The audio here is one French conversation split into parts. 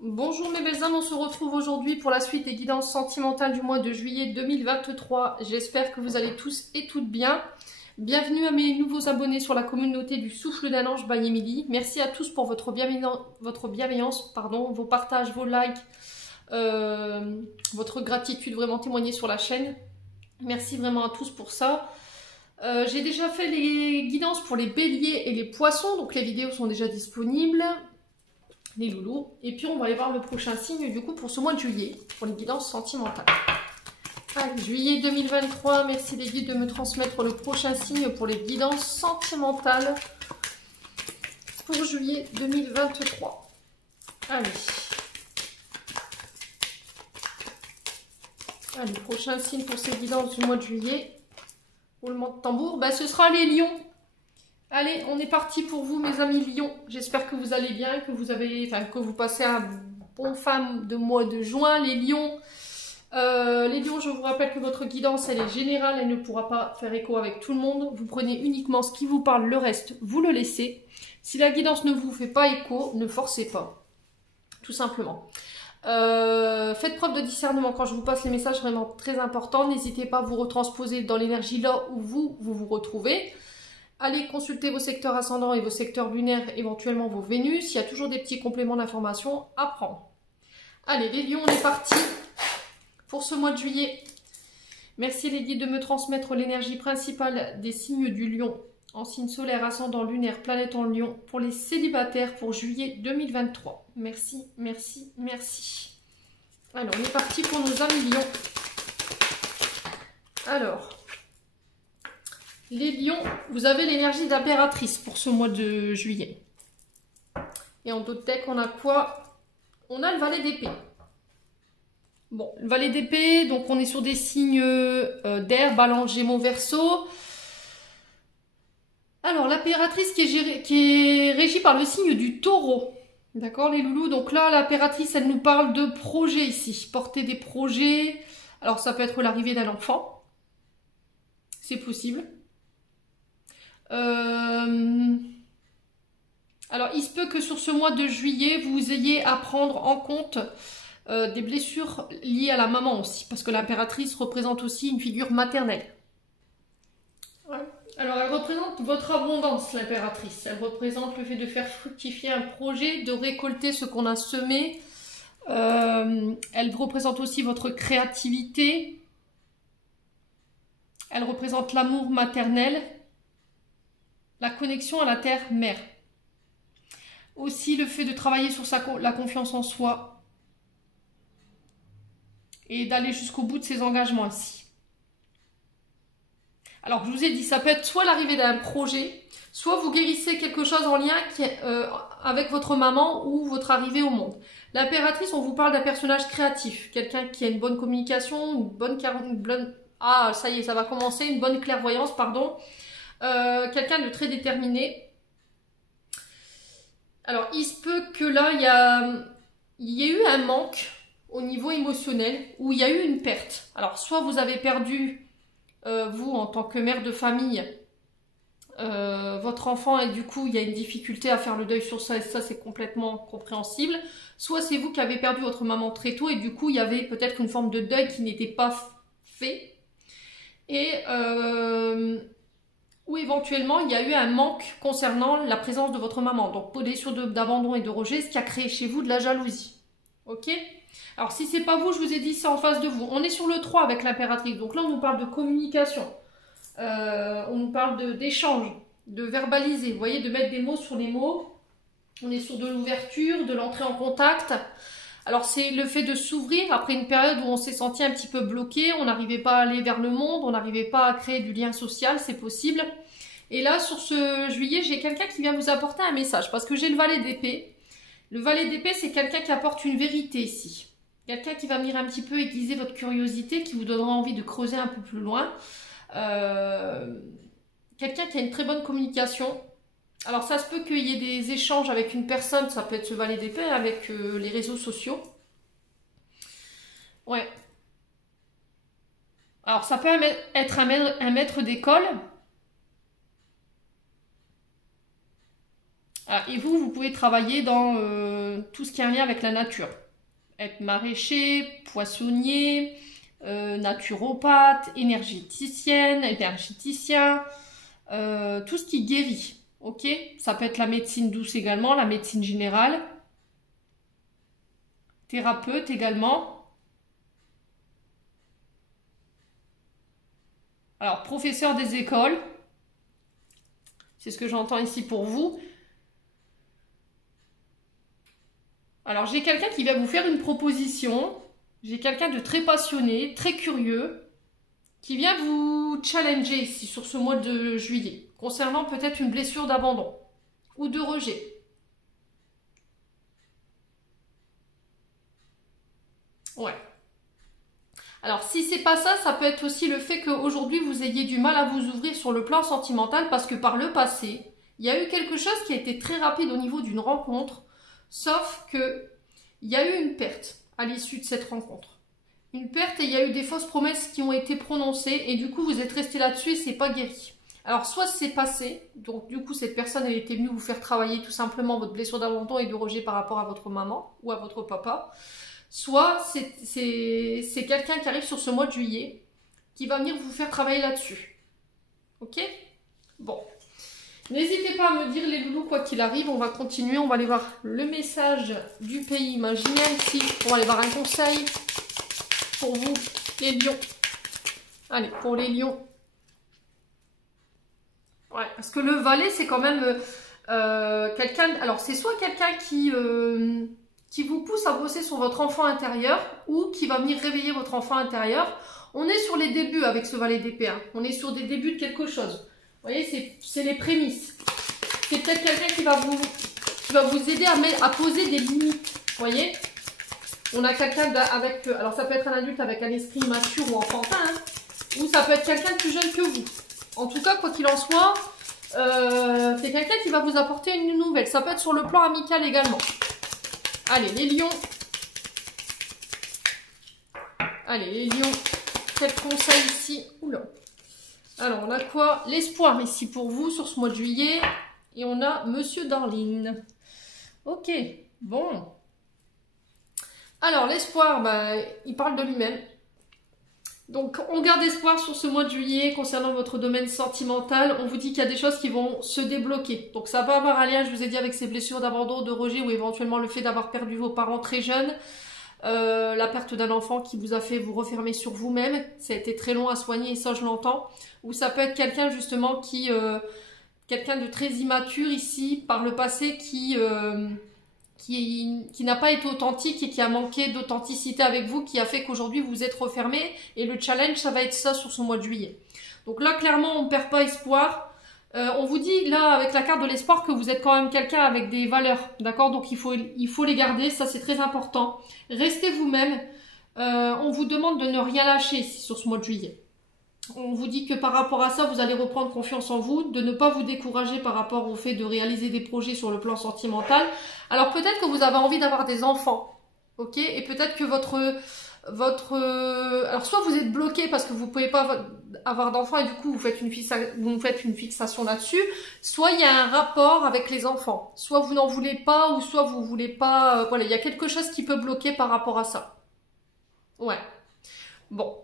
Bonjour mes belles âmes, on se retrouve aujourd'hui pour la suite des guidances sentimentales du mois de juillet 2023. J'espère que vous allez tous et toutes bien. Bienvenue à mes nouveaux abonnés sur la communauté du Souffle d'un Ange by Emily. Merci à tous pour votre bienveillance, vos partages, vos likes, votre gratitude vraiment témoignée sur la chaîne. Merci vraiment à tous pour ça. J'ai déjà fait les guidances pour les béliers et les poissons, donc les vidéos sont déjà disponibles. Les loulous. Et puis on va aller voir le prochain signe du coup pour ce mois de juillet, pour les guidances sentimentales. Allez, juillet 2023, merci les guides de me transmettre le prochain signe pour les guidances sentimentales pour juillet 2023. Allez. Allez, prochain signe pour ces guidances du mois de juillet. Roulement de tambour, ce sera les lions. Allez, on est parti pour vous, mes amis lions. J'espère que vous allez bien, que vous passez un bon de mois de juin. Les lions, je vous rappelle que votre guidance, elle est générale, elle ne pourra pas faire écho avec tout le monde. Vous prenez uniquement ce qui vous parle, le reste, vous le laissez. Si la guidance ne vous fait pas écho, ne forcez pas, tout simplement. Faites preuve de discernement quand je vous passe les messages, vraiment très important. N'hésitez pas à vous retransposer dans l'énergie là où vous retrouvez. Allez consulter vos secteurs ascendants et vos secteurs lunaires, éventuellement vos Vénus. Il y a toujours des petits compléments d'information à prendre. Allez, les lions, on est parti pour ce mois de juillet. Merci les guides de me transmettre l'énergie principale des signes du lion en signe solaire, ascendant, lunaire, planète en lion pour les célibataires pour juillet 2023. Merci, merci, merci. Alors, on est parti pour nos amis lions. Alors... les lions, vous avez l'énergie d'impératrice pour ce mois de juillet. Et en d'autres decks, on a quoi? On a le valet d'épée. Bon, le valet d'épée, donc on est sur des signes d'air, balance, gémeaux, verseau. Alors, l'impératrice qui est régie par le signe du taureau. D'accord, les loulous? Donc là, l'impératrice, elle nous parle de projets ici. Porter des projets. Alors, ça peut être l'arrivée d'un enfant. C'est possible. Alors, il se peut que sur ce mois de juillet, vous ayez à prendre en compte des blessures liées à la maman aussi, parce que l'impératrice représente aussi une figure maternelle. Ouais. Alors, elle représente votre abondance, l'impératrice. Elle représente le fait de faire fructifier un projet, de récolter ce qu'on a semé. Elle représente aussi votre créativité. Elle représente l'amour maternel. La connexion à la terre-mère. Aussi le fait de travailler sur la confiance en soi. Et d'aller jusqu'au bout de ses engagements ici. Alors je vous ai dit, ça peut être soit l'arrivée d'un projet, soit vous guérissez quelque chose en lien avec votre maman ou votre arrivée au monde. L'impératrice, on vous parle d'un personnage créatif. Quelqu'un qui a une bonne communication, une bonne ça y est, ça va commencer, une bonne clairvoyance, pardon. Quelqu'un de très déterminé. Alors, il se peut que là, il y ait eu un manque au niveau émotionnel, ou il y a eu une perte. Alors, soit vous avez perdu, vous, en tant que mère de famille, votre enfant, et du coup, il y a une difficulté à faire le deuil sur ça, et ça, c'est complètement compréhensible. Soit c'est vous qui avez perdu votre maman très tôt, et du coup, il y avait peut-être une forme de deuil qui n'était pas fait. Et... ou éventuellement il y a eu un manque concernant la présence de votre maman. Donc blessure d'abandon et de rejet, ce qui a créé chez vous de la jalousie. Ok? Alors si c'est pas vous, je vous ai dit c'est en face de vous. On est sur le 3 avec l'impératrice. Donc là on nous parle de communication. On nous parle d'échange, de verbaliser. Vous voyez, de mettre des mots sur les mots. On est sur de l'ouverture, de l'entrée en contact. Alors c'est le fait de s'ouvrir après une période où on s'est senti un petit peu bloqué, on n'arrivait pas à aller vers le monde, on n'arrivait pas à créer du lien social, c'est possible. Et là, sur ce juillet, j'ai quelqu'un qui vient vous apporter un message, parce que j'ai le valet d'épée. Le valet d'épée, c'est quelqu'un qui apporte une vérité ici. Quelqu'un qui va venir un petit peu aiguiser votre curiosité, qui vous donnera envie de creuser un peu plus loin. Quelqu'un qui a une très bonne communication. Alors ça se peut qu'il y ait des échanges avec une personne, ça peut être ce valet d'épée, avec les réseaux sociaux. Ouais. Alors ça peut être un maître d'école. Ah, et vous pouvez travailler dans tout ce qui est en lien avec la nature. Être maraîcher, poissonnier, naturopathe, énergéticienne, énergéticien, tout ce qui guérit. Ok? Ça peut être la médecine douce également, la médecine générale. Thérapeute également. Alors, professeur des écoles. C'est ce que j'entends ici pour vous. Alors, j'ai quelqu'un qui vient vous faire une proposition. J'ai quelqu'un de très passionné, très curieux, qui vient vous challenger ici sur ce mois de juillet, concernant peut-être une blessure d'abandon ou de rejet. Ouais. Alors, si c'est pas ça, ça peut être aussi le fait qu'aujourd'hui, vous ayez du mal à vous ouvrir sur le plan sentimental parce que par le passé, il y a eu quelque chose qui a été très rapide au niveau d'une rencontre. Sauf que il y a eu une perte à l'issue de cette rencontre. Une perte et il y a eu des fausses promesses qui ont été prononcées et du coup vous êtes resté là-dessus et c'est pas guéri. Alors soit c'est passé, donc du coup cette personne elle était venue vous faire travailler tout simplement votre blessure d'abandon et de rejet par rapport à votre maman ou à votre papa. Soit c'est quelqu'un qui arrive sur ce mois de juillet qui va venir vous faire travailler là-dessus. Ok? Bon. N'hésitez pas à me dire les loulous, quoi qu'il arrive, on va continuer, on va aller voir le message du pays imaginaire ici, on va aller voir un conseil pour vous, les lions. Allez, pour les lions. Ouais, parce que le valet, c'est quand même quelqu'un, alors c'est soit quelqu'un qui vous pousse à bosser sur votre enfant intérieur ou qui va venir réveiller votre enfant intérieur. On est sur les débuts avec ce valet d'épée, hein. On est sur des débuts de quelque chose. Vous voyez, c'est les prémices. C'est peut-être quelqu'un qui va vous aider à poser des limites. Vous voyez, on a quelqu'un avec... Alors, ça peut être un adulte avec un esprit mature ou enfantin. Hein, ou ça peut être quelqu'un de plus jeune que vous. En tout cas, quoi qu'il en soit, c'est quelqu'un qui va vous apporter une nouvelle. Ça peut être sur le plan amical également. Allez, les lions. Allez, les lions. Quel conseil ici? Oula. Alors, on a quoi? L'espoir ici pour vous sur ce mois de juillet. Et on a Monsieur Darling. Ok, bon. Alors, l'espoir, bah, il parle de lui-même. Donc, on garde espoir sur ce mois de juillet concernant votre domaine sentimental. On vous dit qu'il y a des choses qui vont se débloquer. Donc, ça va avoir un lien, je vous ai dit, avec ces blessures d'abandon, de rejet ou éventuellement le fait d'avoir perdu vos parents très jeunes. La perte d'un enfant qui vous a fait vous refermer sur vous-même, ça a été très long à soigner et ça je l'entends, ou ça peut être quelqu'un justement quelqu'un de très immature ici par le passé qui n'a pas été authentique et qui a manqué d'authenticité avec vous, qui a fait qu'aujourd'hui vous vous êtes refermé et le challenge ça va être ça sur ce mois de juillet. Donc là clairement on ne perd pas espoir. On vous dit là avec la carte de l'espoir que vous êtes quand même quelqu'un avec des valeurs, d'accord? Donc il faut les garder, ça c'est très important. Restez vous-même. On vous demande de ne rien lâcher ici sur ce mois de juillet. On vous dit que par rapport à ça, vous allez reprendre confiance en vous, de ne pas vous décourager par rapport au fait de réaliser des projets sur le plan sentimental. Alors peut-être que vous avez envie d'avoir des enfants, ok? Et peut-être que alors soit vous êtes bloqué parce que vous pouvez pas avoir d'enfants et du coup vous faites une fixation là-dessus, soit il y a un rapport avec les enfants, soit vous n'en voulez pas ou soit vous voulez pas, voilà, il y a quelque chose qui peut bloquer par rapport à ça. Ouais, bon.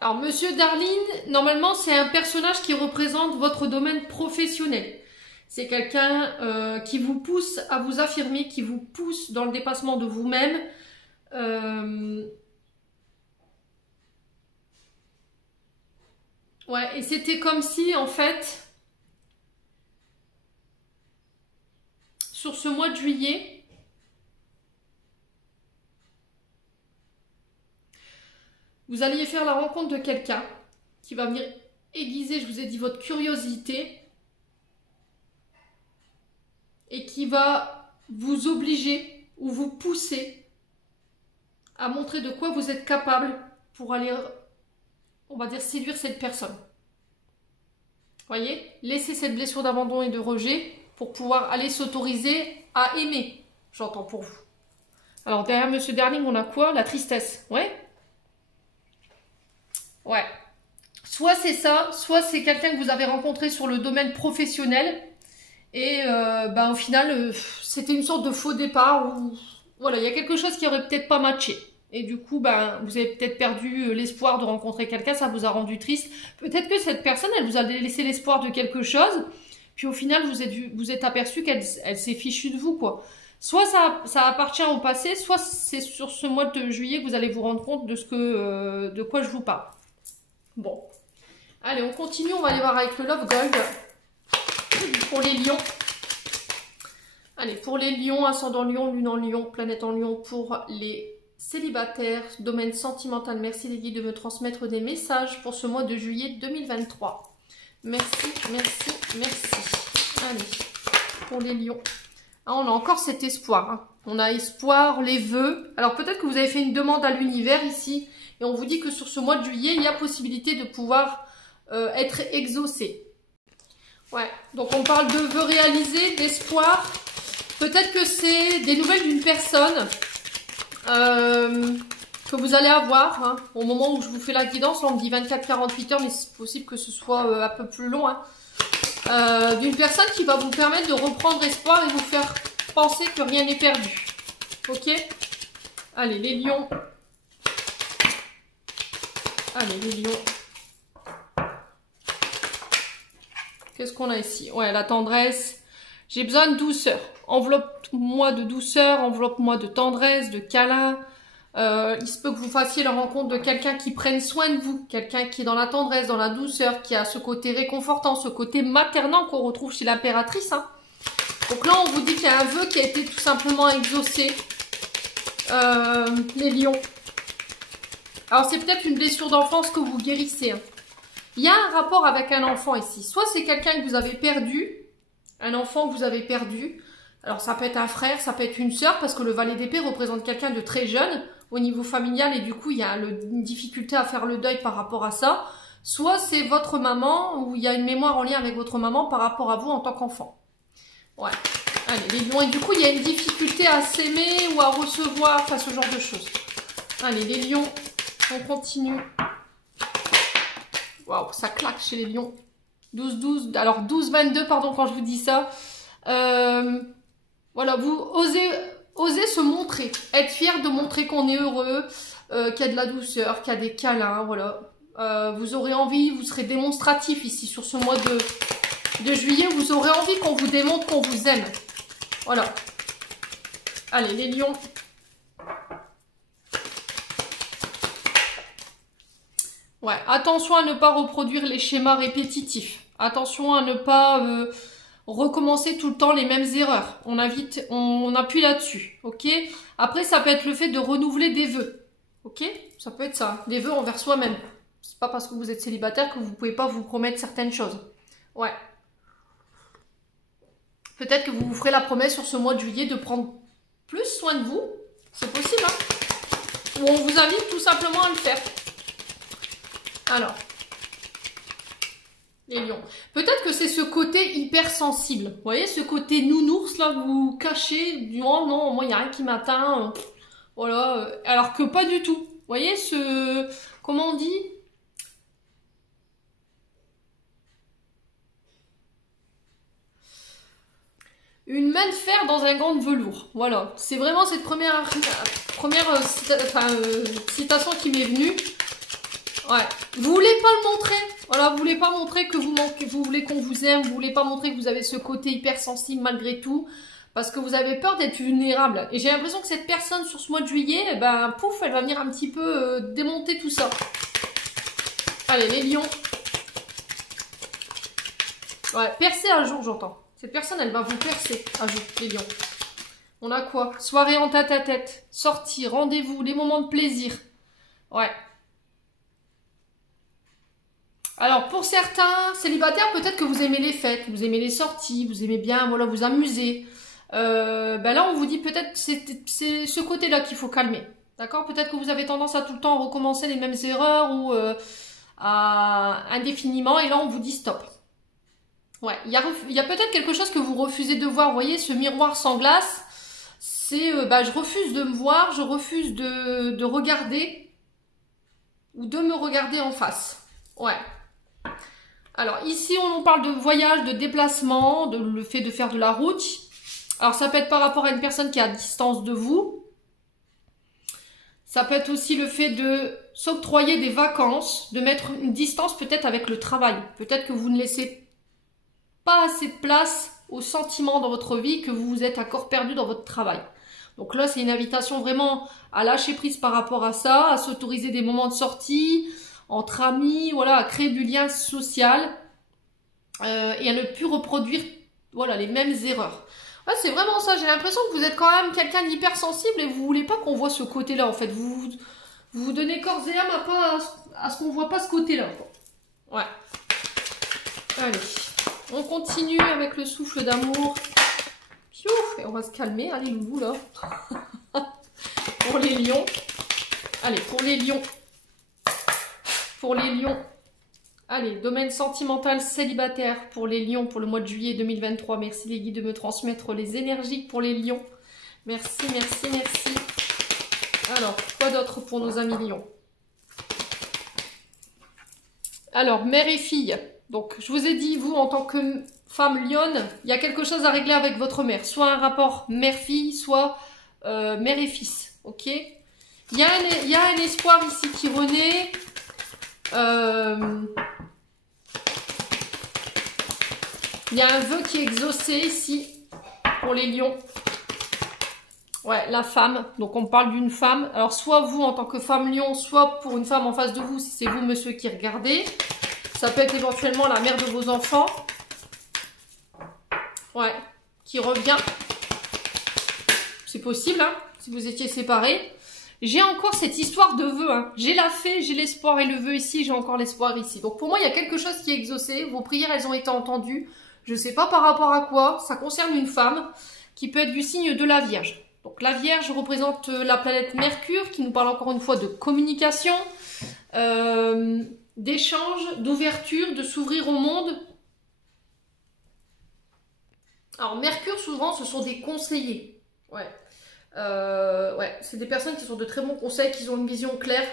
Alors Monsieur Darling, normalement c'est un personnage qui représente votre domaine professionnel. C'est quelqu'un qui vous pousse à vous affirmer, qui vous pousse dans le dépassement de vous-même. Ouais, et c'était comme si, en fait, sur ce mois de juillet, vous alliez faire la rencontre de quelqu'un qui va venir aiguiser, je vous ai dit, votre curiosité et qui va vous obliger ou vous pousser à montrer de quoi vous êtes capable pour aller, on va dire, séduire cette personne. Voyez, laissez cette blessure d'abandon et de rejet pour pouvoir aller s'autoriser à aimer, j'entends pour vous. Alors derrière Monsieur Darling, on a quoi? La tristesse, ouais. Ouais. Soit c'est ça, soit c'est quelqu'un que vous avez rencontré sur le domaine professionnel Et ben, au final, c'était une sorte de faux départ où voilà, il y a quelque chose qui aurait peut-être pas matché. Et du coup, ben, vous avez peut-être perdu l'espoir de rencontrer quelqu'un, ça vous a rendu triste. Peut-être que cette personne, elle vous a laissé l'espoir de quelque chose, puis au final, vous êtes aperçu qu'elle s'est fichue de vous, quoi. Soit ça appartient au passé, soit c'est sur ce mois de juillet que vous allez vous rendre compte de quoi je vous parle. Bon. Allez, on continue, on va aller voir avec le Love Gold. Pour les lions. Allez, pour les lions, ascendant lion, lune en lion, planète en lion, pour les célibataires, domaine sentimental, merci les guides de me transmettre des messages pour ce mois de juillet 2023. Merci, merci, merci. Allez, pour les lions. Ah, on a encore cet espoir. Hein. On a espoir, les vœux. Alors peut-être que vous avez fait une demande à l'univers ici, et on vous dit que sur ce mois de juillet, il y a possibilité de pouvoir être exaucé. Ouais, donc on parle de vœux réalisés, d'espoir. Peut-être que c'est des nouvelles d'une personne que vous allez avoir hein, au moment où je vous fais la guidance. Là, on me dit 24-48 heures, mais c'est possible que ce soit un peu plus long. Hein. D'une personne qui va vous permettre de reprendre espoir et vous faire penser que rien n'est perdu. Ok? Allez, les lions. Allez, les lions. Qu'est-ce qu'on a ici? Ouais, la tendresse. J'ai besoin de douceur. Enveloppe-moi de douceur, enveloppe-moi de tendresse, de câlin. Il se peut que vous fassiez la rencontre de quelqu'un qui prenne soin de vous, quelqu'un qui est dans la tendresse, dans la douceur, qui a ce côté réconfortant, ce côté maternant qu'on retrouve chez l'impératrice. Hein. Donc là, on vous dit qu'il y a un vœu qui a été tout simplement exaucé. Les lions. Alors, c'est peut-être une blessure d'enfance que vous guérissez. Hein. Il y a un rapport avec un enfant ici. Soit c'est quelqu'un que vous avez perdu, un enfant que vous avez perdu. Alors ça peut être un frère, ça peut être une sœur, parce que le valet d'épée représente quelqu'un de très jeune au niveau familial et du coup il y a une difficulté à faire le deuil par rapport à ça. Soit c'est votre maman, ou il y a une mémoire en lien avec votre maman par rapport à vous en tant qu'enfant. Ouais. Allez, les lions. Et du coup il y a une difficulté à s'aimer ou à recevoir, enfin ce genre de choses. Allez, les lions, on continue. Waouh, ça claque chez les lions. 12-12, alors 12-22, pardon, quand je vous dis ça. Voilà, vous osez se montrer. Être fier de montrer qu'on est heureux, qu'il y a de la douceur, qu'il y a des câlins, voilà. Vous aurez envie, vous serez démonstratif ici sur ce mois de juillet. Vous aurez envie qu'on vous démontre qu'on vous aime. Voilà. Allez, les lions. Ouais, attention à ne pas reproduire les schémas répétitifs. Attention à ne pas recommencer tout le temps les mêmes erreurs. On appuie là-dessus, ok? Après, ça peut être le fait de renouveler des vœux, ok? Ça peut être ça, des vœux envers soi-même. C'est pas parce que vous êtes célibataire que vous pouvez pas vous promettre certaines choses. Ouais. Peut-être que vous vous ferez la promesse sur ce mois de juillet de prendre plus soin de vous. C'est possible, hein? Ou on vous invite tout simplement à le faire. Alors, les lions. Peut-être que c'est ce côté hypersensible. Vous voyez, ce côté nounours, là, vous cachez. Oh non, moi, il n'y a rien qui m'atteint. Voilà. Alors que pas du tout. Vous voyez, comment on dit? Une main de fer dans un gant de velours. Voilà. C'est vraiment cette première citation qui m'est venue. Ouais. Vous voulez pas le montrer. Voilà, vous voulez pas montrer que vous manquez, vous voulez qu'on vous aime, vous voulez pas montrer que vous avez ce côté hypersensible malgré tout, parce que vous avez peur d'être vulnérable. Et j'ai l'impression que cette personne sur ce mois de juillet, eh ben, pouf, elle va venir un petit peu démonter tout ça. Allez, les lions. Ouais, percer un jour, j'entends. Cette personne, elle va vous percer un jour, les lions. On a quoi? Soirée en tête-à-tête, sortie, rendez-vous, les moments de plaisir. Ouais. Alors, pour certains célibataires, peut-être que vous aimez les fêtes, vous aimez les sorties, vous aimez bien, voilà, vous amuser. Ben là, on vous dit peut-être c'est ce côté-là qu'il faut calmer. D'accord? Peut-être que vous avez tendance à tout le temps recommencer les mêmes erreurs ou indéfiniment. Et là, on vous dit stop. Ouais, il y a peut-être quelque chose que vous refusez de voir. Vous voyez, ce miroir sans glace, c'est je refuse de me voir, je refuse de regarder ou de me regarder en face. Ouais. Alors ici, on parle de voyage, de déplacement, de le fait de faire de la route. Alors ça peut être par rapport à une personne qui est à distance de vous. Ça peut être aussi le fait de s'octroyer des vacances, de mettre une distance peut-être avec le travail. Peut-être que vous ne laissez pas assez de place aux sentiments dans votre vie, que vous êtes à corps perdu dans votre travail. Donc là, c'est une invitation vraiment à lâcher prise par rapport à ça, à s'autoriser des moments de sortie, entre amis, voilà, à créer du lien social et à ne plus reproduire voilà, les mêmes erreurs. Ouais, c'est vraiment ça, j'ai l'impression que vous êtes quand même quelqu'un d'hypersensible et vous voulez pas qu'on voit ce côté-là en fait. Vous donnez corps et âme à ce qu'on voit pas ce côté-là. Ouais. Allez, on continue avec le souffle d'amour. Et on va se calmer, allez loulou là. Pour les lions. Allez, pour les lions. Pour les lions. Allez, domaine sentimental célibataire pour les lions pour le mois de juillet 2023. Merci les guides de me transmettre les énergies pour les lions. Merci, merci, merci. Alors, quoi d'autre pour nos amis lions? Alors, mère et fille. Donc, je vous ai dit, vous, en tant que femme lionne, il y a quelque chose à régler avec votre mère. Soit un rapport mère-fille, soit mère et fils. Ok? Il y a un espoir ici qui renaît. Il y a un vœu qui est exaucé ici pour les lions. Ouais, la femme. Donc, on parle d'une femme. Alors, soit vous, en tant que femme lion, soit pour une femme en face de vous, si c'est vous, monsieur, qui regardez. Ça peut être éventuellement la mère de vos enfants. Ouais, qui revient. C'est possible, hein, si vous étiez séparés. J'ai encore cette histoire de vœu. Hein. J'ai la fée, j'ai l'espoir et le vœu ici, j'ai encore l'espoir ici. Donc pour moi, il y a quelque chose qui est exaucé. Vos prières, elles ont été entendues. Je ne sais pas par rapport à quoi. Ça concerne une femme qui peut être du signe de la Vierge. Donc la Vierge représente la planète Mercure, qui nous parle encore une fois de communication, d'échange, d'ouverture, de s'ouvrir au monde. Alors Mercure, souvent, ce sont des conseillers. Ouais. Ouais, c'est des personnes qui sont de très bons conseils, qui ont une vision claire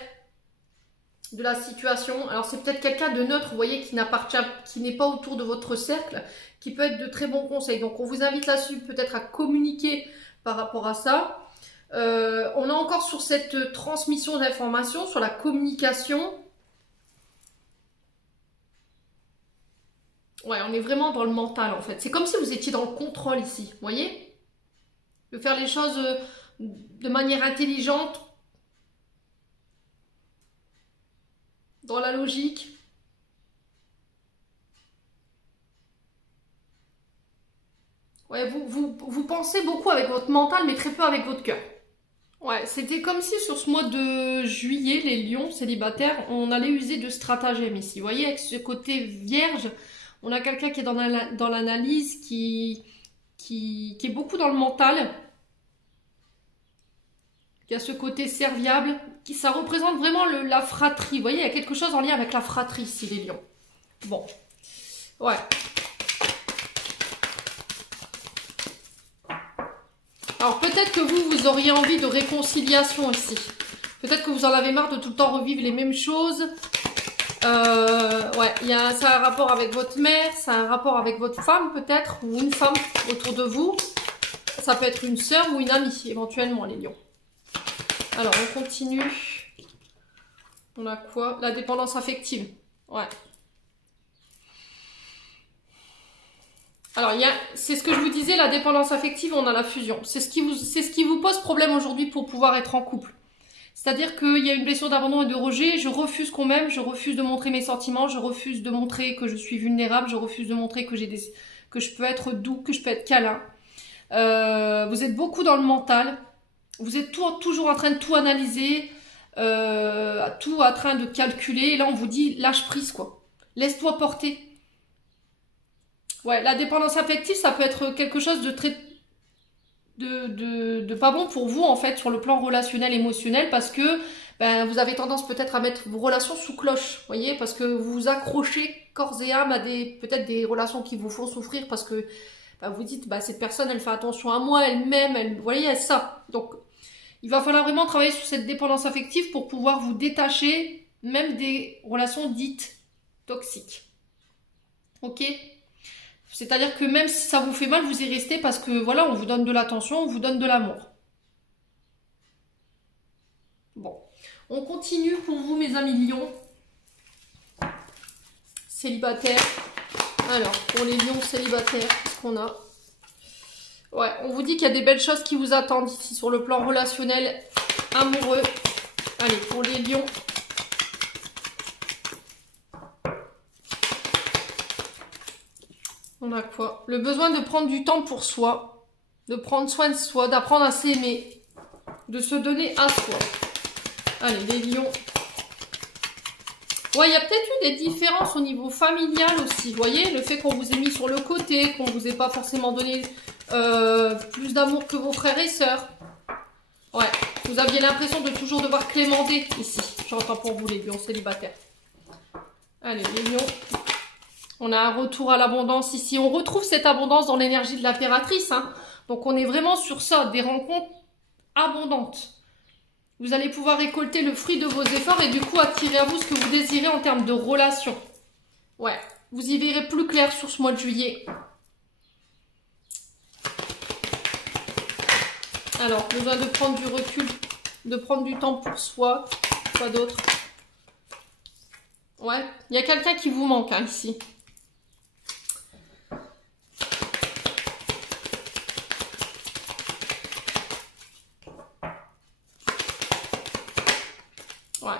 de la situation. Alors c'est peut-être quelqu'un de neutre, vous voyez, qui n'appartient, qui n'est pas autour de votre cercle, qui peut être de très bons conseils. Donc on vous invite là-dessus peut-être à communiquer par rapport à ça. On est encore sur cette transmission d'informations, sur la communication. Ouais, on est vraiment dans le mental en fait. C'est comme si vous étiez dans le contrôle ici, vous voyez? De faire les choses de manière intelligente, dans la logique. Ouais, vous pensez beaucoup avec votre mental, mais très peu avec votre cœur. Ouais, c'était comme si sur ce mois de juillet, les lions célibataires, on allait user de stratagèmes ici. Vous voyez, avec ce côté vierge, on a quelqu'un qui est dans l'analyse, qui est beaucoup dans le mental, qui a ce côté serviable, ça représente vraiment la fratrie. Vous voyez, il y a quelque chose en lien avec la fratrie ici, les lions. Bon, ouais. Alors peut-être que vous auriez envie de réconciliation ici. Peut-être que vous en avez marre de tout le temps revivre les mêmes choses. Ouais, ça a un rapport avec votre mère, ça a un rapport avec votre femme peut-être, ou une femme autour de vous. Ça peut être une sœur ou une amie, éventuellement, les lions. Alors, on continue. On a quoi? La dépendance affective. Ouais. Alors, c'est ce que je vous disais, la dépendance affective, on a la fusion. C'est ce qui vous pose problème aujourd'hui pour pouvoir être en couple. C'est-à-dire qu'il y a une blessure d'abandon et de rejet, je refuse qu'on m'aime, je refuse de montrer mes sentiments, je refuse de montrer que je suis vulnérable, je refuse de montrer que je peux être doux, que je peux être câlin. Vous êtes beaucoup dans le mental, vous êtes toujours en train de tout analyser, tout en train de calculer, et là on vous dit lâche prise quoi, laisse-toi porter. Ouais, la dépendance affective, ça peut être quelque chose de très... de pas bon pour vous en fait sur le plan relationnel émotionnel parce que ben, vous avez tendance peut-être à mettre vos relations sous cloche, vous voyez, parce que vous vous accrochez corps et âme à peut-être des relations qui vous font souffrir parce que ben, vous dites ben, cette personne elle fait attention à moi, elle m'aime, vous voyez, ça. Donc il va falloir vraiment travailler sur cette dépendance affective pour pouvoir vous détacher même des relations dites toxiques. Ok? C'est-à-dire que même si ça vous fait mal, vous y restez parce que voilà, on vous donne de l'attention, on vous donne de l'amour. Bon, on continue pour vous mes amis lions. Célibataires. Alors, pour les lions célibataires, qu'est-ce qu'on a? Ouais, on vous dit qu'il y a des belles choses qui vous attendent ici sur le plan relationnel, amoureux. Allez, pour les lions. On a quoi? Le besoin de prendre du temps pour soi, de prendre soin de soi, d'apprendre à s'aimer, de se donner à soi. Allez, les lions. Ouais, il y a peut-être eu des différences au niveau familial aussi. Vous voyez, le fait qu'on vous ait mis sur le côté, qu'on vous ait pas forcément donné plus d'amour que vos frères et sœurs. Ouais, vous aviez l'impression de toujours devoir clémenter ici. J'entends pour vous les lions célibataires. Allez, les lions. On a un retour à l'abondance ici. On retrouve cette abondance dans l'énergie de l'impératrice. Hein. Donc on est vraiment sur ça, des rencontres abondantes. Vous allez pouvoir récolter le fruit de vos efforts et du coup attirer à vous ce que vous désirez en termes de relations. Ouais, vous y verrez plus clair sur ce mois de juillet. Alors, besoin de prendre du recul, de prendre du temps pour soi. Quoi d'autre? Ouais, il y a quelqu'un qui vous manque hein, ici. Ouais.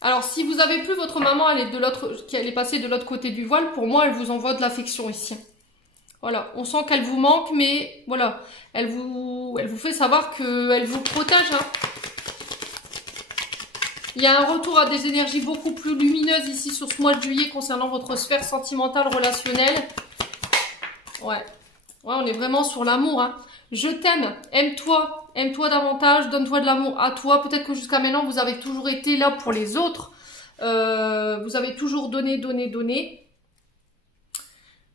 Alors, si vous avez plus votre maman, elle est passée de l'autre côté du voile, pour moi, elle vous envoie de l'affection ici. Voilà, on sent qu'elle vous manque, mais voilà, elle vous fait savoir qu'elle vous protège. Hein. Il y a un retour à des énergies beaucoup plus lumineuses ici sur ce mois de juillet concernant votre sphère sentimentale, relationnelle. Ouais, on est vraiment sur l'amour. Hein. Je t'aime, aime-toi davantage, donne-toi de l'amour à toi. Peut-être que jusqu'à maintenant, vous avez toujours été là pour les autres. Vous avez toujours donné.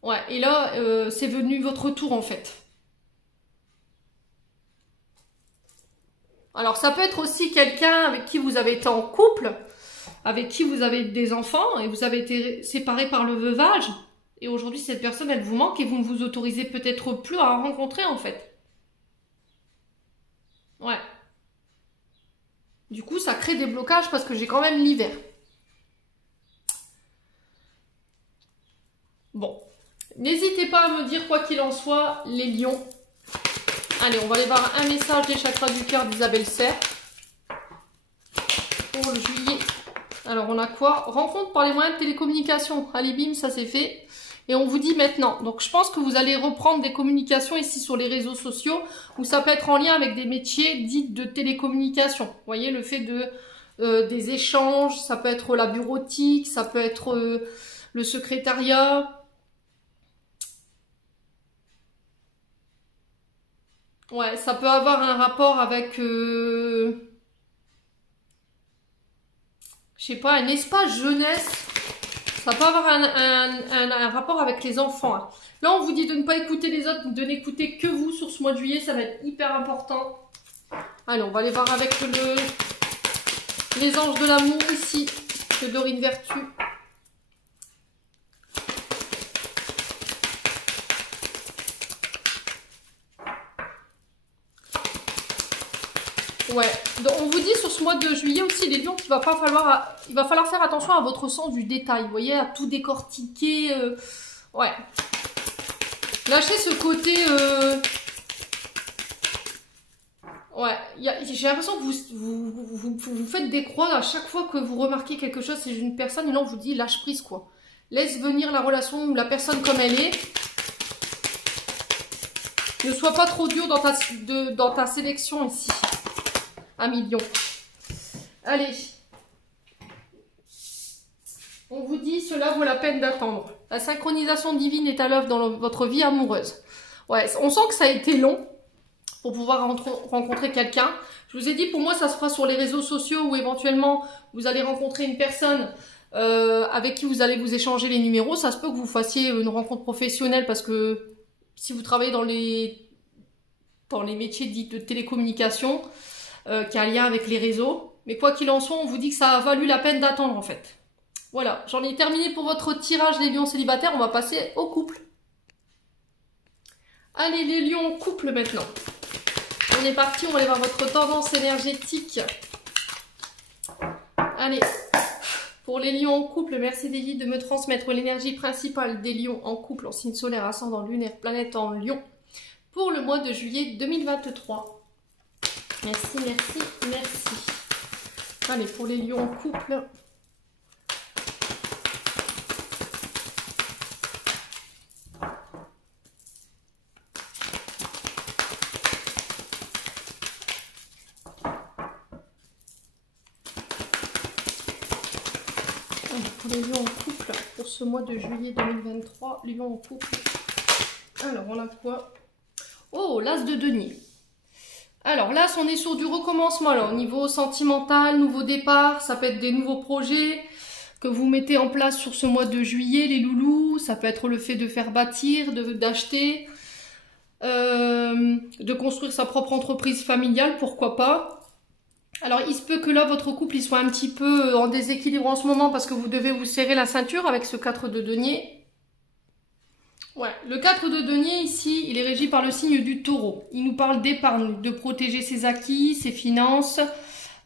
Ouais, et là, c'est venu votre tour en fait. Alors, ça peut être aussi quelqu'un avec qui vous avez été en couple, avec qui vous avez des enfants et vous avez été séparés par le veuvage. Et aujourd'hui, cette personne, elle vous manque et vous ne vous autorisez peut-être plus à rencontrer en fait. Ouais. Du coup, ça crée des blocages parce que j'ai quand même l'hiver. Bon. N'hésitez pas à me dire quoi qu'il en soit, les lions. Allez, on va aller voir un message des chakras du cœur d'Isabelle Serre. Pour le juillet. Alors, on a quoi? Rencontre par les moyens de télécommunication. Allez, bim, ça c'est fait. Et on vous dit maintenant. Donc, je pense que vous allez reprendre des communications ici sur les réseaux sociaux où ça peut être en lien avec des métiers dits de télécommunication. Vous voyez, le fait des échanges, ça peut être la bureautique, ça peut être le secrétariat. Ouais, ça peut avoir un rapport avec, je sais pas, un espace jeunesse. Ça peut avoir un rapport avec les enfants. Hein. Là, on vous dit de ne pas écouter les autres, de n'écouter que vous sur ce mois de juillet. Ça va être hyper important. Allez, on va aller voir avec les anges de l'amour ici, de Dorine Vertu. Ouais, donc on vous dit sur ce mois de juillet aussi les lions qu'il va falloir faire attention à votre sens du détail, vous voyez, à tout décortiquer, ouais. Lâchez ce côté, ouais, j'ai l'impression que vous faites des croix à chaque fois que vous remarquez quelque chose chez une personne et là on vous dit lâche prise quoi. Laisse venir la relation ou la personne comme elle est. Ne sois pas trop dur dans ta sélection ici. 1 million. Allez. On vous dit, cela vaut la peine d'attendre. La synchronisation divine est à l'œuvre dans votre vie amoureuse. Ouais, on sent que ça a été long pour pouvoir rencontrer quelqu'un. Je vous ai dit, pour moi, ça se fera sur les réseaux sociaux où éventuellement, vous allez rencontrer une personne avec qui vous allez vous échanger les numéros. Ça se peut que vous fassiez une rencontre professionnelle parce que si vous travaillez dans les métiers dits de télécommunication, qui a un lien avec les réseaux. Mais quoi qu'il en soit, on vous dit que ça a valu la peine d'attendre en fait. Voilà, j'en ai terminé pour votre tirage des lions célibataires. On va passer au couple. Allez, les lions en couple maintenant. On est parti, on va aller voir votre tendance énergétique. Allez, pour les lions en couple, merci des guides de me transmettre l'énergie principale des lions en couple en signe solaire, ascendant lunaire, planète en lion pour le mois de juillet 2023. Merci, merci, merci. Allez, pour les lions en couple. Pour les lions en couple, pour ce mois de juillet 2023, lions en couple. Alors, on a quoi? Oh, l'as de denier. Alors, l'as, on est sur du recommencement. Alors, au niveau sentimental, nouveau départ, ça peut être des nouveaux projets que vous mettez en place sur ce mois de juillet, les loulous. Ça peut être le fait de faire bâtir, d'acheter, de construire sa propre entreprise familiale, pourquoi pas. Alors, il se peut que là, votre couple il soit un petit peu en déséquilibre en ce moment parce que vous devez vous serrer la ceinture avec ce 4 de denier. Ouais, le 4 de denier ici, il est régi par le signe du taureau. Il nous parle d'épargne, de protéger ses acquis, ses finances,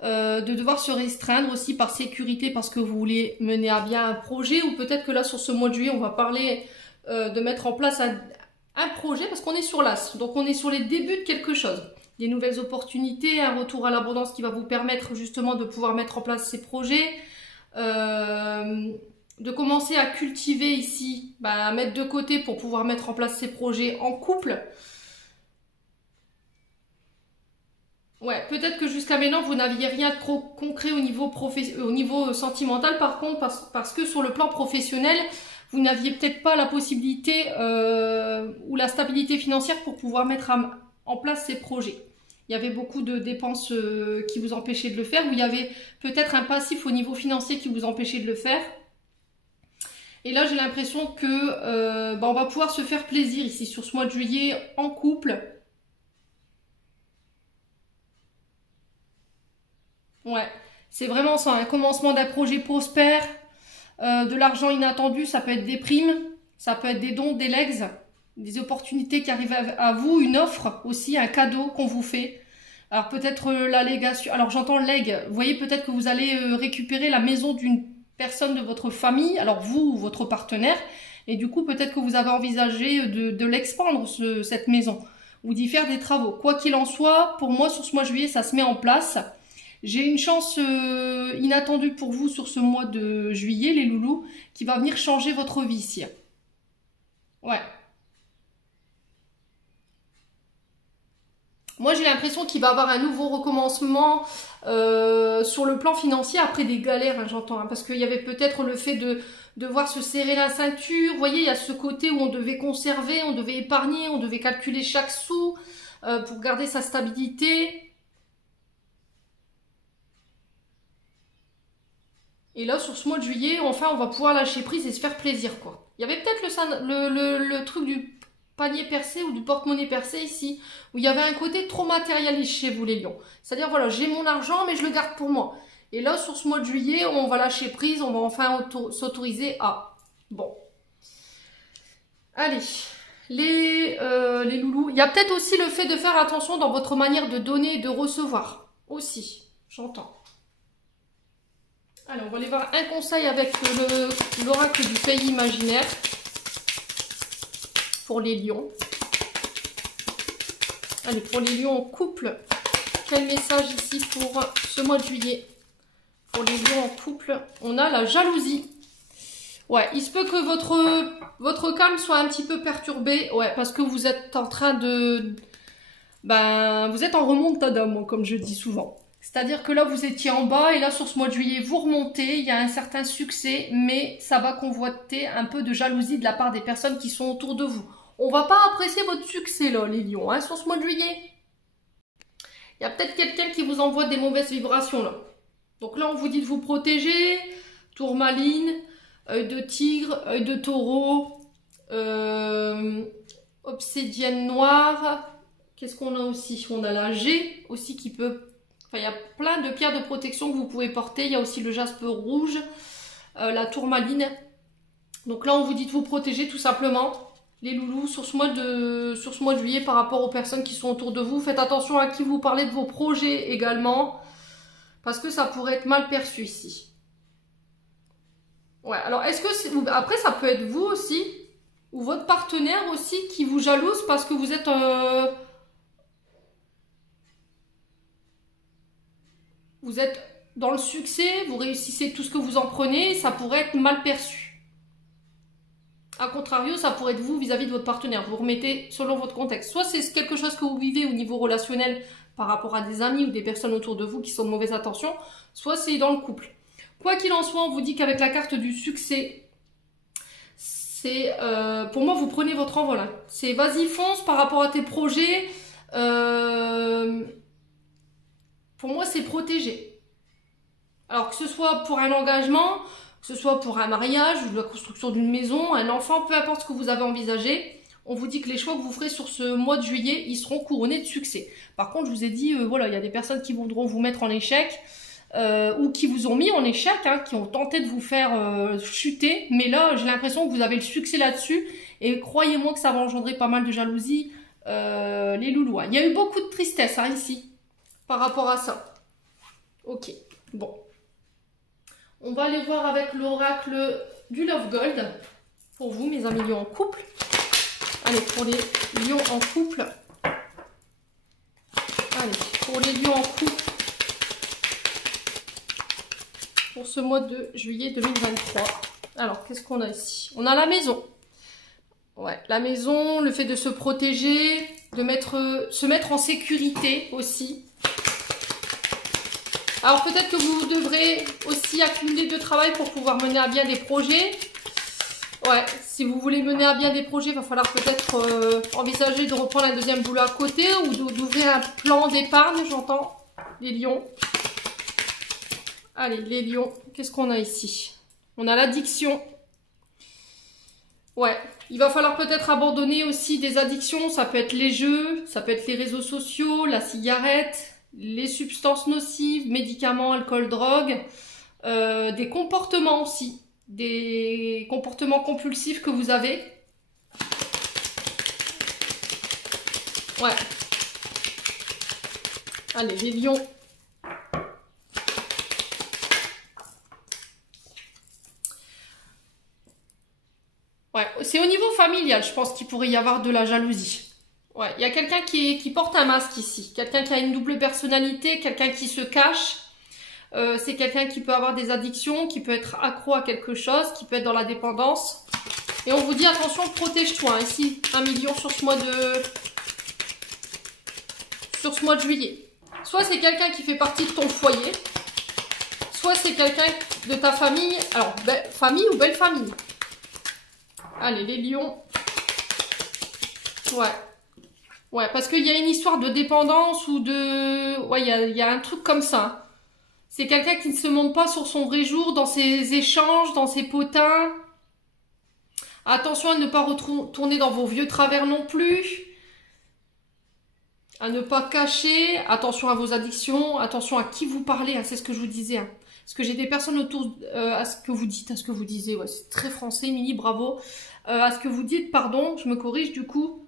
de devoir se restreindre aussi par sécurité parce que vous voulez mener à bien un projet ou peut-être que là, sur ce mois de juillet, on va parler de mettre en place un projet parce qu'on est sur l'as. Donc, on est sur les débuts de quelque chose. Des nouvelles opportunités, un retour à l'abondance qui va vous permettre justement de pouvoir mettre en place ces projets, de commencer à cultiver ici, à mettre de côté pour pouvoir mettre en place ces projets en couple. Ouais, peut-être que jusqu'à maintenant vous n'aviez rien de trop concret au niveau sentimental, par contre parce que sur le plan professionnel, vous n'aviez peut-être pas la possibilité ou la stabilité financière pour pouvoir mettre en place ces projets. Il y avait beaucoup de dépenses qui vous empêchaient de le faire, ou il y avait peut-être un passif au niveau financier qui vous empêchait de le faire. Et là, j'ai l'impression que on va pouvoir se faire plaisir ici sur ce mois de juillet en couple. Ouais, c'est vraiment ça, un commencement d'un projet prospère, de l'argent inattendu, ça peut être des primes, ça peut être des dons, des legs, des opportunités qui arrivent à vous, une offre aussi, un cadeau qu'on vous fait. Alors peut-être l'allégation, alors j'entends leg, vous voyez peut-être que vous allez récupérer la maison d'une personne de votre famille, alors vous ou votre partenaire, et du coup peut-être que vous avez envisagé de l'expandre cette maison, ou d'y faire des travaux. Quoi qu'il en soit, pour moi sur ce mois de juillet ça se met en place. J'ai une chance inattendue pour vous sur ce mois de juillet, les loulous, qui va venir changer votre vie ici. Ouais. Moi, j'ai l'impression qu'il va y avoir un nouveau recommencement sur le plan financier après des galères, hein, j'entends. Hein, parce qu'il y avait peut-être le fait de devoir se serrer la ceinture. Vous voyez, il y a ce côté où on devait conserver, on devait épargner, on devait calculer chaque sou pour garder sa stabilité. Et là, sur ce mois de juillet, enfin, on va pouvoir lâcher prise et se faire plaisir, quoi. Il y avait peut-être le truc du panier percé ou du porte-monnaie percé ici, où il y avait un côté trop matérialiste chez vous les lions. C'est-à-dire, voilà, j'ai mon argent, mais je le garde pour moi. Et là, sur ce mois de juillet, on va lâcher prise, on va enfin s'autoriser à... Bon. Allez, les loulous. Il y a peut-être aussi le fait de faire attention dans votre manière de donner et de recevoir. Aussi, j'entends. Allez, on va aller voir un conseil avec l'oracle du pays imaginaire pour les lions. Allez, pour les lions en couple, quel message ici pour ce mois de juillet? Pour les lions en couple, on a la jalousie. Ouais, il se peut que votre calme soit un petit peu perturbé. Ouais, parce que vous êtes en train de... vous êtes en remontada, moi, comme je dis souvent. C'est-à-dire que là, vous étiez en bas et là, sur ce mois de juillet, vous remontez. Il y a un certain succès, mais ça va convoiter un peu de jalousie de la part des personnes qui sont autour de vous. On va pas apprécier votre succès, là, les lions, hein, sur ce mois de juillet. Il y a peut-être quelqu'un qui vous envoie des mauvaises vibrations, là. Donc là, on vous dit de vous protéger. Tourmaline, œil de tigre, œil de taureau, obsidienne noire. Qu'est-ce qu'on a aussi? On a la G aussi qui peut... Enfin, il y a plein de pierres de protection que vous pouvez porter. Il y a aussi le jaspe rouge. la tourmaline. Donc là, on vous dit de vous protéger tout simplement, les loulous, sur ce mois de juillet par rapport aux personnes qui sont autour de vous. Faites attention à qui vous parlez de vos projets également, parce que ça pourrait être mal perçu ici. Ouais, alors est-ce que après ça peut être vous aussi, ou votre partenaire aussi qui vous jalouse parce que vous êtes dans le succès, vous réussissez tout ce que vous en prenez, ça pourrait être mal perçu. A contrario, ça pourrait être vous vis-à-vis de votre partenaire. Vous remettez selon votre contexte. Soit c'est quelque chose que vous vivez au niveau relationnel par rapport à des amis ou des personnes autour de vous qui sont de mauvaise intention, soit c'est dans le couple. Quoi qu'il en soit, on vous dit qu'avec la carte du succès, c'est pour moi, vous prenez votre envol. Hein. C'est vas-y, fonce par rapport à tes projets. Pour moi, c'est protégé. Alors que ce soit pour un engagement, que ce soit pour un mariage, la construction d'une maison, un enfant, peu importe ce que vous avez envisagé, on vous dit que les choix que vous ferez sur ce mois de juillet, ils seront couronnés de succès. Par contre, je vous ai dit, voilà, il y a des personnes qui voudront vous mettre en échec, ou qui vous ont mis en échec, hein, qui ont tenté de vous faire chuter, mais là, j'ai l'impression que vous avez le succès là-dessus, et croyez-moi que ça va engendrer pas mal de jalousie, les loulous. Hein. Il y a eu beaucoup de tristesse hein, ici, par rapport à ça. Ok, bon. On va aller voir avec l'oracle du Love Gold. Pour vous, mes amis lions en couple. Allez, pour les lions en couple. Allez, pour les lions en couple. Pour ce mois de juillet 2023. Alors, qu'est-ce qu'on a ici? On a la maison. Ouais, la maison, le fait de se protéger, de se mettre en sécurité aussi. Alors peut-être que vous devrez aussi accumuler de travail pour pouvoir mener à bien des projets. Ouais, si vous voulez mener à bien des projets, il va falloir peut-être envisager de reprendre un deuxième boulot à côté ou d'ouvrir un plan d'épargne, j'entends, les lions. Allez, les lions, qu'est-ce qu'on a ici? On a l'addiction. Ouais, il va falloir peut-être abandonner aussi des addictions, ça peut être les jeux, ça peut être les réseaux sociaux, la cigarette, les substances nocives, médicaments, alcool, drogue, des comportements aussi, des comportements compulsifs que vous avez. Ouais. Allez, les lions. Ouais, c'est au niveau familial, je pense qu'il pourrait y avoir de la jalousie. Ouais, il y a quelqu'un qui porte un masque ici. Quelqu'un qui a une double personnalité, quelqu'un qui se cache. C'est quelqu'un qui peut avoir des addictions, qui peut être accro à quelque chose, qui peut être dans la dépendance. Et on vous dit, attention, protège-toi. Hein, ici, 1 million sur ce mois de juillet. Soit c'est quelqu'un qui fait partie de ton foyer, soit c'est quelqu'un de ta famille. Alors, famille ou belle famille. Allez, les lions. Ouais. Ouais, parce qu'il y a une histoire de dépendance ou de... Ouais, il y a un truc comme ça. C'est quelqu'un qui ne se montre pas sur son vrai jour, dans ses échanges, dans ses potins. Attention à ne pas retourner dans vos vieux travers non plus. À ne pas cacher. Attention à vos addictions. Attention à qui vous parlez. Hein, c'est ce que je vous disais. Hein. Parce que j'ai des personnes autour à ce que vous dites, à ce que vous disiez. Ouais, c'est très français, Mini, bravo. À ce que vous dites, pardon, je me corrige du coup.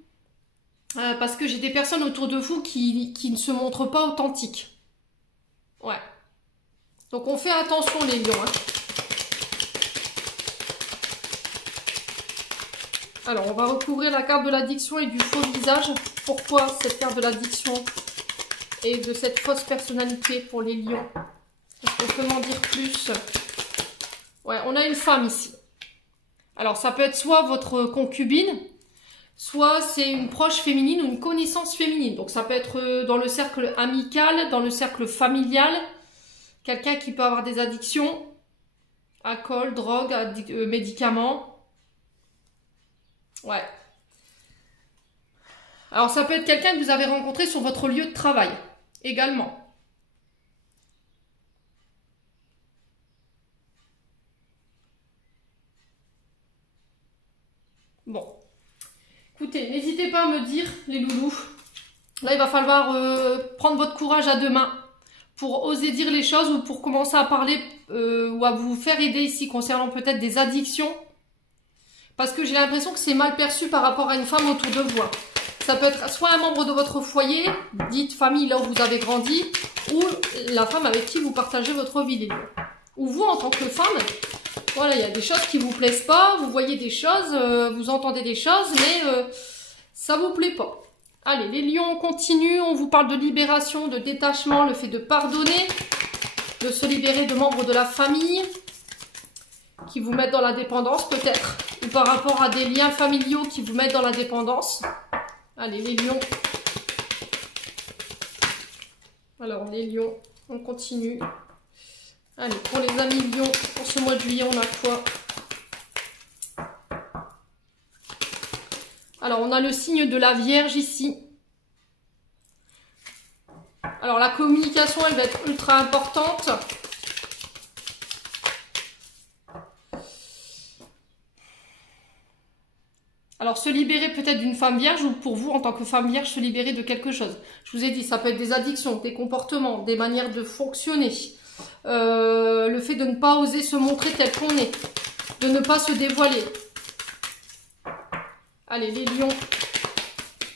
Parce que j'ai des personnes autour de vous qui ne se montrent pas authentiques. Ouais. Donc on fait attention les lions. Hein. Alors on va recouvrir la carte de l'addiction et du faux visage. Pourquoi cette carte de l'addiction et de cette fausse personnalité pour les lions? Est-ce qu'on peut m'en dire plus? Ouais, on a une femme ici. Alors ça peut être soit votre concubine, soit c'est une proche féminine ou une connaissance féminine. Donc ça peut être dans le cercle amical, dans le cercle familial. Quelqu'un qui peut avoir des addictions. Alcool, drogue, médicaments. Ouais. Alors ça peut être quelqu'un que vous avez rencontré sur votre lieu de travail. Également. Bon. Écoutez, n'hésitez pas à me dire, les loulous. Là, il va falloir prendre votre courage à deux mains pour oser dire les choses ou pour commencer à parler ou à vous faire aider ici concernant peut-être des addictions. Parce que j'ai l'impression que c'est mal perçu par rapport à une femme autour de vous. Ça peut être soit un membre de votre foyer, dite famille là où vous avez grandi, ou la femme avec qui vous partagez votre vie, les lions. Ou vous, en tant que femme, voilà, il y a des choses qui vous plaisent pas, vous voyez des choses, vous entendez des choses, mais ça vous plaît pas. Allez, les lions, on continue, on vous parle de libération, de détachement, le fait de pardonner, de se libérer de membres de la famille, qui vous mettent dans la dépendance peut-être, ou par rapport à des liens familiaux qui vous mettent dans la dépendance. Allez, les lions. Alors, les lions, on continue. Allez, pour les amis lions, pour ce mois de juillet, on a quoi? Alors, on a le signe de la Vierge ici. Alors, la communication, elle va être ultra importante. Alors, se libérer peut-être d'une femme vierge ou pour vous, en tant que femme vierge, se libérer de quelque chose. Je vous ai dit, ça peut être des addictions, des comportements, des manières de fonctionner. Le fait de ne pas oser se montrer tel qu'on est. De ne pas se dévoiler. Allez, les lions.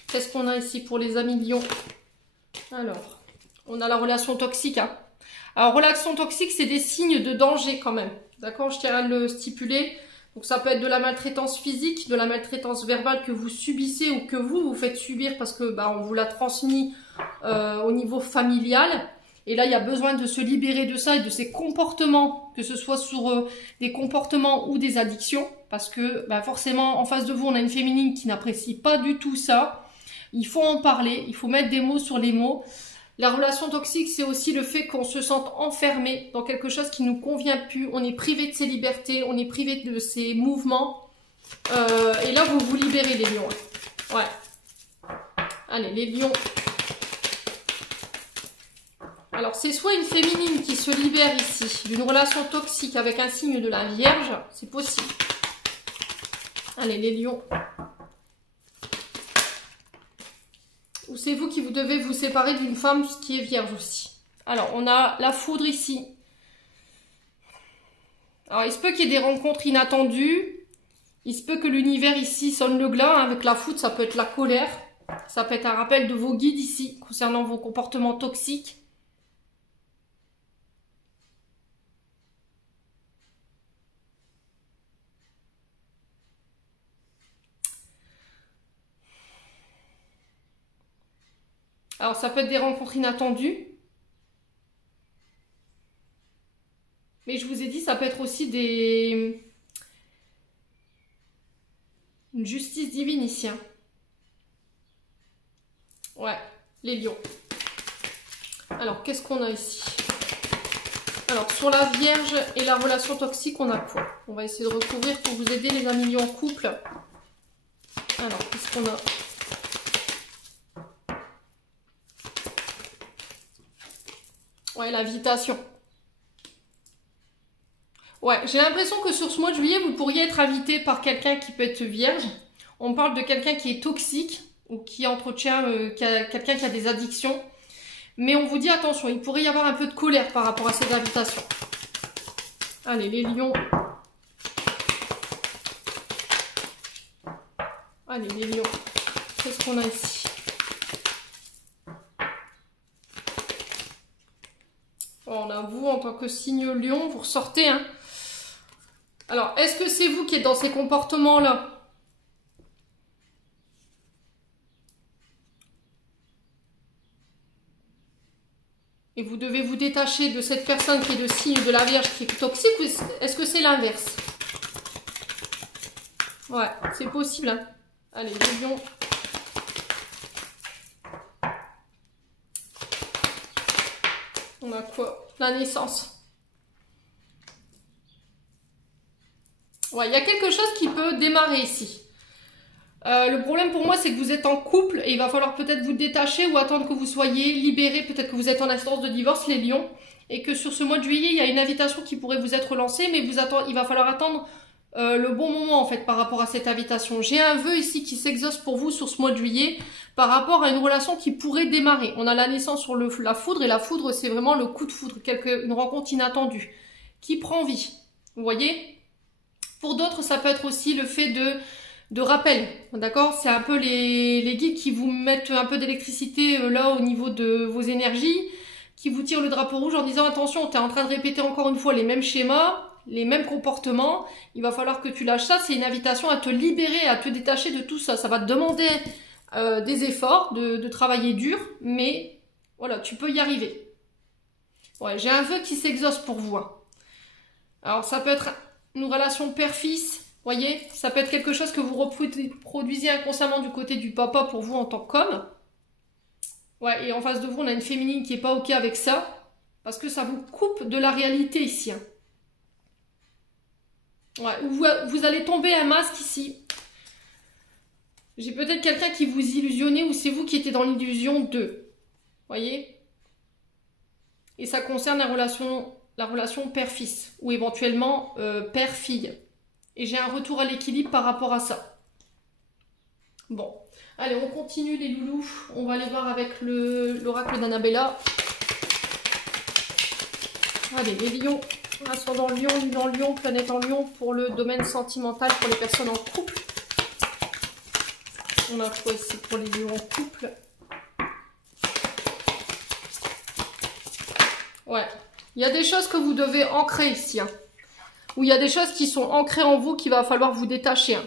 Qu'est-ce qu'on a ici pour les amis lions? Alors, on a la relation toxique. Hein. Alors, relation toxique, c'est des signes de danger quand même. D'accord? Je tiens à le stipuler. Donc ça peut être de la maltraitance physique, de la maltraitance verbale que vous subissez ou que vous faites subir parce que on vous l'a transmis au niveau familial. Et là, il y a besoin de se libérer de ça et de ces comportements, que ce soit sur des comportements ou des addictions. Parce que forcément, en face de vous, on a une féminine qui n'apprécie pas du tout ça. Il faut en parler, il faut mettre des mots sur les mots. La relation toxique, c'est aussi le fait qu'on se sente enfermé dans quelque chose qui nous convient plus. On est privé de ses libertés, on est privé de ses mouvements. Et là, vous vous libérez, les lions. Ouais. Allez, les lions. Alors, c'est soit une féminine qui se libère ici d'une relation toxique avec un signe de la Vierge. C'est possible. Allez, les lions. Ou c'est vous qui vous devez vous séparer d'une femme qui est vierge aussi. Alors, on a la foudre ici. Alors, il se peut qu'il y ait des rencontres inattendues. Il se peut que l'univers ici sonne le glas. Avec la foudre, ça peut être la colère. Ça peut être un rappel de vos guides ici, concernant vos comportements toxiques. Alors, ça peut être des rencontres inattendues. Mais je vous ai dit, ça peut être aussi une justice divine ici. Hein. Ouais, les lions. Alors, qu'est-ce qu'on a ici? Alors, sur la Vierge et la relation toxique, on a quoi? On va essayer de recouvrir pour vous aider, les amis lions en couple. Alors, qu'est-ce qu'on a? Ouais, l'invitation. Ouais, j'ai l'impression que sur ce mois de juillet, vous pourriez être invité par quelqu'un qui peut être vierge. On parle de quelqu'un qui est toxique ou qui entretient quelqu'un qui a des addictions. Mais on vous dit attention, il pourrait y avoir un peu de colère par rapport à ces invitations. Allez, les lions. Allez, les lions. Qu'est-ce qu'on a ici? On a vous, en tant que signe lion, vous ressortez. Hein. Alors, est-ce que c'est vous qui êtes dans ces comportements-là? Et vous devez vous détacher de cette personne qui est de signe de la Vierge qui est toxique, ou est-ce que c'est l'inverse? Ouais, c'est possible. Hein. Allez, les lions. On a quoi? La naissance. Ouais, il y a quelque chose qui peut démarrer ici. Le problème pour moi, c'est que vous êtes en couple et il va falloir peut-être vous détacher ou attendre que vous soyez libérés. Peut-être que vous êtes en instance de divorce, les lions. Et que sur ce mois de juillet, il y a une invitation qui pourrait vous être lancée, mais il va falloir attendre le bon moment en fait par rapport à cette invitation. J'ai un vœu ici qui s'exauce pour vous sur ce mois de juillet par rapport à une relation qui pourrait démarrer. On a la naissance sur la foudre, et la foudre, c'est vraiment le coup de foudre, une rencontre inattendue, qui prend vie. Vous voyez? Pour d'autres, ça peut être aussi le fait de rappel, d'accord? C'est un peu les guides qui vous mettent un peu d'électricité là au niveau de vos énergies, qui vous tirent le drapeau rouge en disant attention, tu es en train de répéter encore une fois les mêmes schémas, les mêmes comportements, il va falloir que tu lâches ça. C'est une invitation à te libérer, à te détacher de tout ça. Ça va te demander des efforts, de travailler dur, mais voilà, tu peux y arriver. Ouais, j'ai un vœu qui s'exauce pour vous. Hein. Alors ça peut être une relation père-fils, voyez, ça peut être quelque chose que vous reproduisez inconsciemment du côté du papa pour vous en tant qu'homme. Ouais, et en face de vous, on a une féminine qui est pas ok avec ça, parce que ça vous coupe de la réalité ici. Hein. Ouais, vous allez tomber un masque ici. J'ai peut-être quelqu'un qui vous illusionnait ou c'est vous qui étiez dans l'illusion d'eux. Voyez? Et ça concerne la relation père-fils ou éventuellement père-fille. Et j'ai un retour à l'équilibre par rapport à ça. Bon, allez, on continue les loulous. On va aller voir avec l'oracle d'Annabella. Allez, les lions. Ascendant Lion, lune en Lion, planète en Lion pour le domaine sentimental pour les personnes en couple. On a quoi ici pour les lions en couple? Ouais, il y a des choses que vous devez ancrer ici. Hein. Ou il y a des choses qui sont ancrées en vous qu'il va falloir vous détacher. Hein.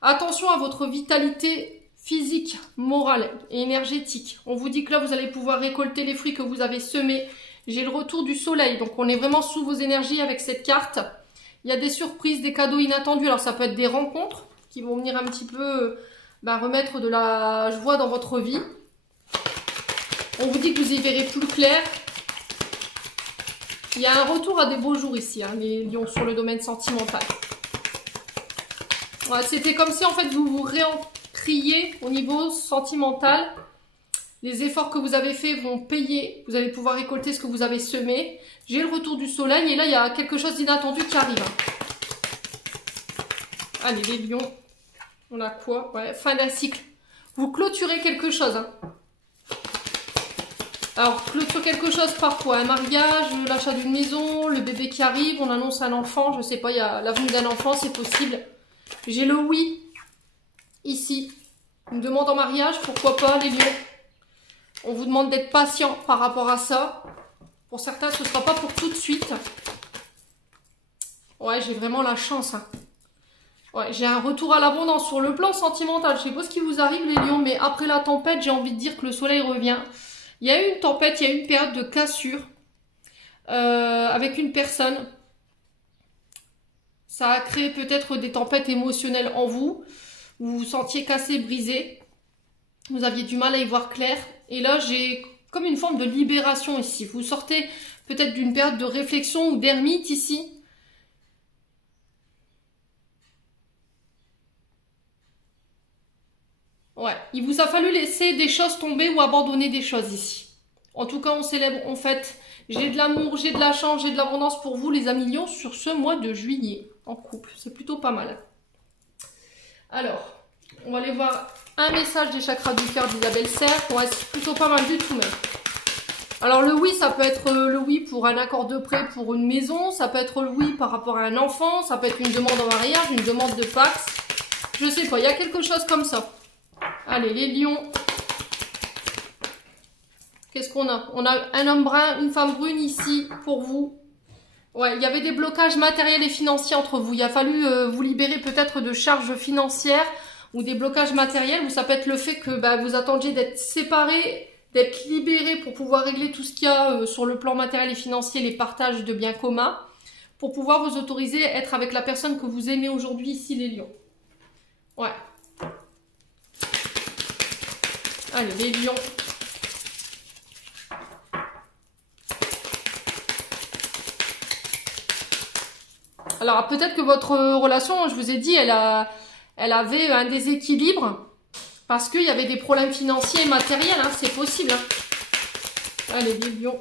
Attention à votre vitalité physique, morale et énergétique. On vous dit que là, vous allez pouvoir récolter les fruits que vous avez semés. J'ai le retour du soleil, donc on est vraiment sous vos énergies avec cette carte. Il y a des surprises, des cadeaux inattendus. Alors ça peut être des rencontres qui vont venir un petit peu remettre de la joie dans votre vie. On vous dit que vous y verrez plus clair. Il y a un retour à des beaux jours ici, hein, les lions sur le domaine sentimental. Ouais, c'était comme si en fait vous vous réencriez au niveau sentimental. Les efforts que vous avez faits vont payer. Vous allez pouvoir récolter ce que vous avez semé. J'ai le retour du soleil et là, il y a quelque chose d'inattendu qui arrive. Allez, les lions. On a quoi? Ouais, fin d'un cycle. Vous clôturez quelque chose. Hein. Alors, clôture quelque chose par quoi? Un mariage, l'achat d'une maison, le bébé qui arrive, on annonce un enfant. Je sais pas, il y a l'avenue d'un enfant, c'est possible. J'ai le oui. Ici. Une demande en mariage, pourquoi pas, les lions? On vous demande d'être patient par rapport à ça. Pour certains, ce ne sera pas pour tout de suite. Ouais, j'ai vraiment la chance. Hein. Ouais, j'ai un retour à l'abondance sur le plan sentimental. Je ne sais pas ce qui vous arrive, les lions, mais après la tempête, j'ai envie de dire que le soleil revient. Il y a eu une tempête, il y a eu une période de cassure avec une personne. Ça a créé peut-être des tempêtes émotionnelles en vous. Vous vous sentiez cassé, brisé. Vous aviez du mal à y voir clair. Et là, j'ai comme une forme de libération ici. Vous sortez peut-être d'une période de réflexion ou d'ermite ici. Ouais, il vous a fallu laisser des choses tomber ou abandonner des choses ici. En tout cas, on célèbre, on fête. J'ai de l'amour, j'ai de la chance, j'ai de l'abondance pour vous, les amis lions, sur ce mois de juillet en couple. C'est plutôt pas mal. Alors, on va aller voir un message des chakras du cœur d'Isabelle Serre. Ouais, c'est plutôt pas mal du tout même. Alors le oui, ça peut être le oui pour un accord de prêt pour une maison. Ça peut être le oui par rapport à un enfant. Ça peut être une demande en mariage, une demande de Pax. Je sais pas, il y a quelque chose comme ça. Allez, les lions. Qu'est-ce qu'on a? On a un homme brun, une femme brune ici pour vous. Ouais, il y avait des blocages matériels et financiers entre vous. Il a fallu vous libérer peut-être de charges financières ou des blocages matériels. Ou ça peut être le fait que vous attendiez d'être séparés, d'être libérés pour pouvoir régler tout ce qu'il y a sur le plan matériel et financier, les partages de biens communs, pour pouvoir vous autoriser à être avec la personne que vous aimez aujourd'hui ici, les lions. Ouais. Allez, les lions. Alors, peut-être que votre relation, je vous ai dit, elle avait un déséquilibre parce qu'il y avait des problèmes financiers et matériels, hein, c'est possible. Hein. Allez, les lions.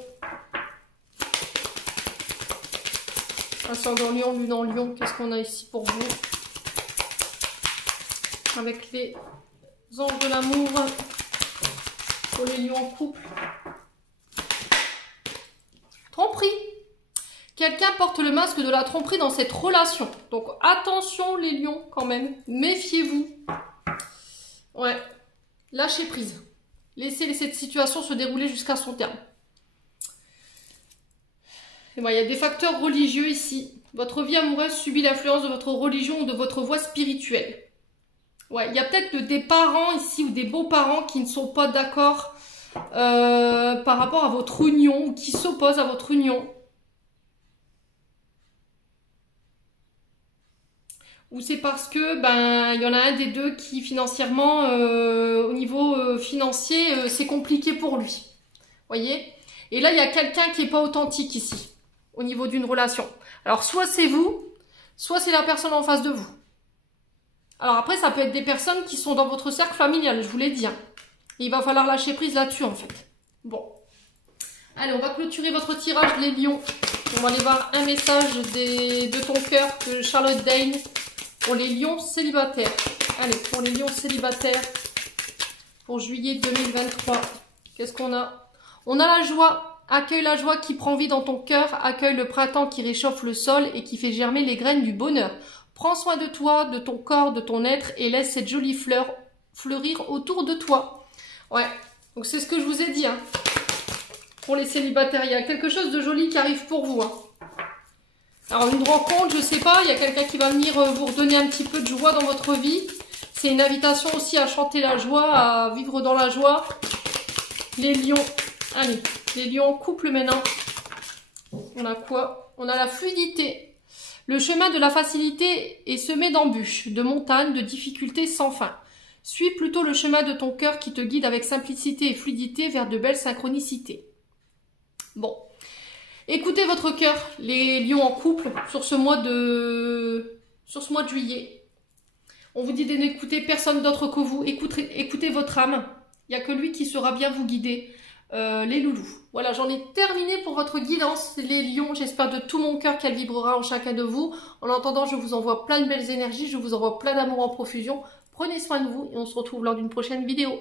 Ascendant Lion, lune en Lion, qu'est-ce qu'on a ici pour vous? Avec les anges de l'amour. pour les lions en couple. Tromperie. Quelqu'un porte le masque de la tromperie dans cette relation. Donc attention les lions quand même. Méfiez-vous. Ouais. Lâchez prise. Laissez cette situation se dérouler jusqu'à son terme. Et voilà, il y a des facteurs religieux ici. Votre vie amoureuse subit l'influence de votre religion ou de votre voie spirituelle. Ouais, il y a peut-être des parents ici ou des beaux-parents qui ne sont pas d'accord par rapport à votre union ou qui s'opposent à votre union. Ou c'est parce que il y en a un des deux qui financièrement, au niveau financier, c'est compliqué pour lui. Voyez? Et là, il y a quelqu'un qui n'est pas authentique ici, au niveau d'une relation. Alors, soit c'est vous, soit c'est la personne en face de vous. Alors après, ça peut être des personnes qui sont dans votre cercle familial, je vous l'ai dit. Hein. Il va falloir lâcher prise là-dessus, en fait. Bon. Allez, on va clôturer votre tirage, les lions. On va aller voir un message de ton cœur de Charlotte Dane pour les lions célibataires. Allez, pour les lions célibataires pour juillet 2023. Qu'est-ce qu'on a? On a la joie. Accueille la joie qui prend vie dans ton cœur. Accueille le printemps qui réchauffe le sol et qui fait germer les graines du bonheur. Prends soin de toi, de ton corps, de ton être et laisse cette jolie fleur fleurir autour de toi. Ouais, donc c'est ce que je vous ai dit. Hein. Pour les célibataires, il y a quelque chose de joli qui arrive pour vous. Hein. Alors une rencontre, je sais pas, il y a quelqu'un qui va venir vous redonner un petit peu de joie dans votre vie. C'est une invitation aussi à chanter la joie, à vivre dans la joie. Les lions, allez, les lions en couple maintenant. On a quoi? On a la fluidité. Le chemin de la facilité est semé d'embûches, de montagnes, de difficultés sans fin. Suis plutôt le chemin de ton cœur qui te guide avec simplicité et fluidité vers de belles synchronicités. Bon. Écoutez votre cœur, les lions en couple, sur ce mois de juillet. On vous dit de n'écouter personne d'autre que vous. Écoutez votre âme. Il n'y a que lui qui saura bien vous guider. Les loulous. Voilà, j'en ai terminé pour votre guidance, les lions. J'espère de tout mon cœur qu'elle vibrera en chacun de vous. En attendant, je vous envoie plein de belles énergies. Je vous envoie plein d'amour en profusion. Prenez soin de vous et on se retrouve lors d'une prochaine vidéo.